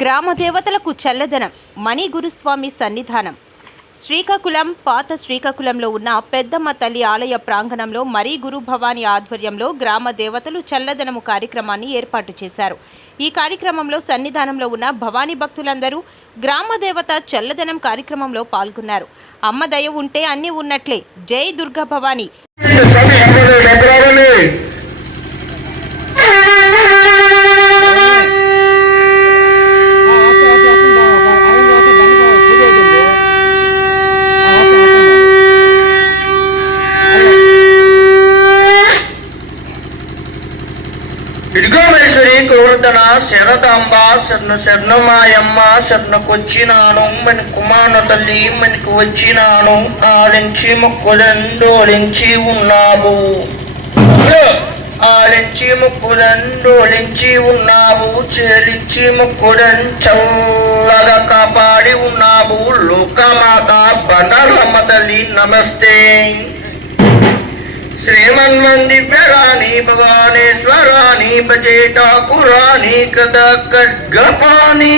గ్రామ దేవతలకు చల్లదనం మణి గురుస్వామి సన్నిధానం. శ్రీకాకుళం పాత శ్రీకాకుళంలో ఉన్న పెద్దమ్మ తల్లి ఆలయ ప్రాంగణంలో మరీ గురు భవాని ఆధ్వర్యంలో గ్రామ దేవతలు చల్లదనము కార్యక్రమాన్ని ఏర్పాటు చేశారు. ఈ కార్యక్రమంలో సన్నిధానంలో ఉన్న భవానీ భక్తులందరూ గ్రామ దేవత చల్లదనం కార్యక్రమంలో పాల్గొన్నారు. అమ్మ దయ ఉంటే అన్నీ ఉన్నట్లే. జై దుర్గా భవానీ. కోరుతన శరదాంబ శరణ శరణమాయమ్మ శరణకొచ్చినాను మన కుమార తల్లి మనకు వచ్చినాను ఆలించి మొక్కులండోలించి ఉన్నావు. ఆలించి మొక్కులండోలించి ఉన్నావు చేలించి మొక్కులం చల్లగా కాపాడి ఉన్నావు. లోకమాత బండాలమ్మ తల్లి నమస్తే. శ్రీమన్మందివ్యరాణి భగవానేశ్వరాణి భజే ఠాకురాణి కద ఖడ్గపాణి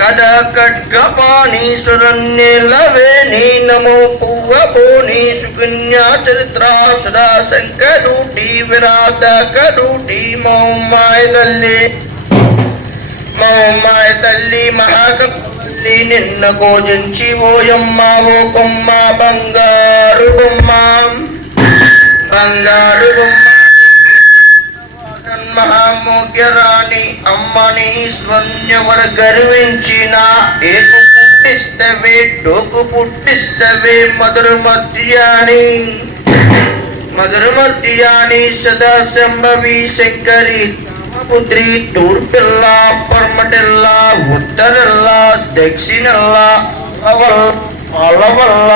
కద ఖడ్గపాణి సురన్యలవేణి నమో పువ్వపోని సుకన్యా చరిత్ర సదా శంకరుటి విరాత కరుటి మౌమాయ తల్లి మౌమాయ తల్లి మహాకల్లి నిన్న గోజించి ఓయమ్మ ఓ కొమ్మ బంగారు బొమ్మ. బంగారు మహామోగ్యరాణి అమ్మని స్వన్యవర గర్వించిన ఏకు పుట్టిస్తవే డోకు పుట్టిస్తవే మధుర మధ్యాని మధుర మధ్యాని సదా సంభవి శంకరి పుత్రి తూర్పిల్ల పర్మటిల్ల ఉత్తరల్ల దక్షిణల్ల అవల్ అలవల్ల